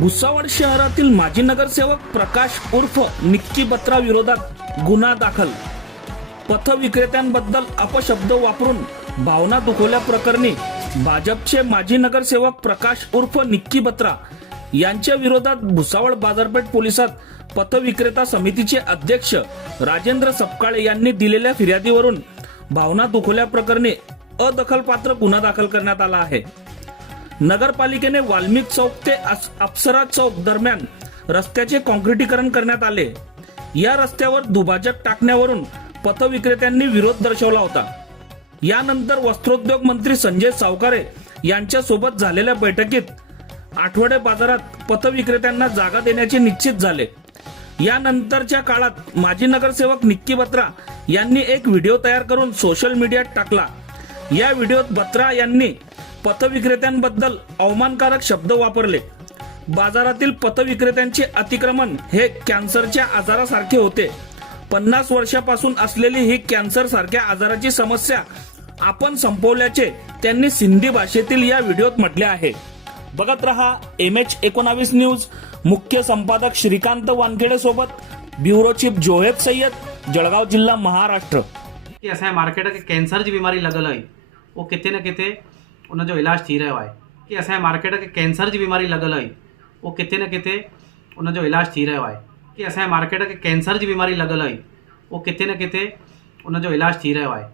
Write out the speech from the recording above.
भुसावळ शहरातील माजी नगरसेवक प्रकाश उर्फ निक्की बत्रा विरोधात गुन्हा दाखल. पथविक्रेत्यांबद्दल अपशब्द वापरून भावना दुखवल्या प्रकरणी भाजपचे माजी नगरसेवक प्रकाश उर्फ निक्की बत्रा यांच्या विरोधात भुसावळ बाजारपेठ पोलिसात पथविक्रेता समितीचे अध्यक्ष राजेंद्र सपकाळे यांनी दिलेल्या फिर्यादीवरून भावना दुखवल्या प्रकरणी अदखलपात्र गुन्हा दाखल करण्यात आला आहे. नगरपालिकेने वाल्मिक चौक ते अप्सरा चौक दरम्यान रस्त्याचे कॉन्क्रिटीकरण करण्यात आले. या रस्त्यावर दुभाजक टाकण्यावरून पथविक्रेत्यांनी विरोध दर्शवला होता. यानंतर वस्त्रोद्योग मंत्री संजय सावकारे यांच्या सोबत झालेल्या बैठकीत आठवडे बाजारात पथविक्रेत्यांना जागा देण्याचे निश्चित झाले. यानंतरच्या काळात माजी नगरसेवक निक्की बत्रा यांनी एक व्हिडिओ तयार करून सोशल मीडियात टाकला. या व्हिडिओत बत्रा यांनी पथविक्रेत्यांबद्दल अवमानकारक शब्द वापरले. बाजारातील पथविक्रेत्यांचे अतिक्रमण हे कॅन्सरच्या आजारासारखे होते. पन्नास वर्षापासून असलेली ही कॅन्सर सारख्या आजाराची समस्या आपण संपवल्याचे त्यांनी सिंधी भाषेतील या व्हिडिओत म्हटले आहे. बघत रहा एम एच एकोणावीस न्यूज. मुख्य संपादक श्रीकांत वानखेडे सोबत ब्युरो चीफ जोहेब सय्यद जळगाव जिल्हा महाराष्ट्र. कि असांजे मार्केट कॅन्सरची कैंसर जी बीमारी लॻल हुई उहो किती न किथे उनजो इलाजु थी रहियो आहे की असांजे मार्केट खे कैंसर जी बीमारी लॻल हुई उहो किथे न किथे उनजो इलाजु थी रहियो आहे की असांजे मार्केट खे कैंसर जी बीमारी लॻल हुई उहो किथे न किथे उनजो इलाजु थी रहियो आहे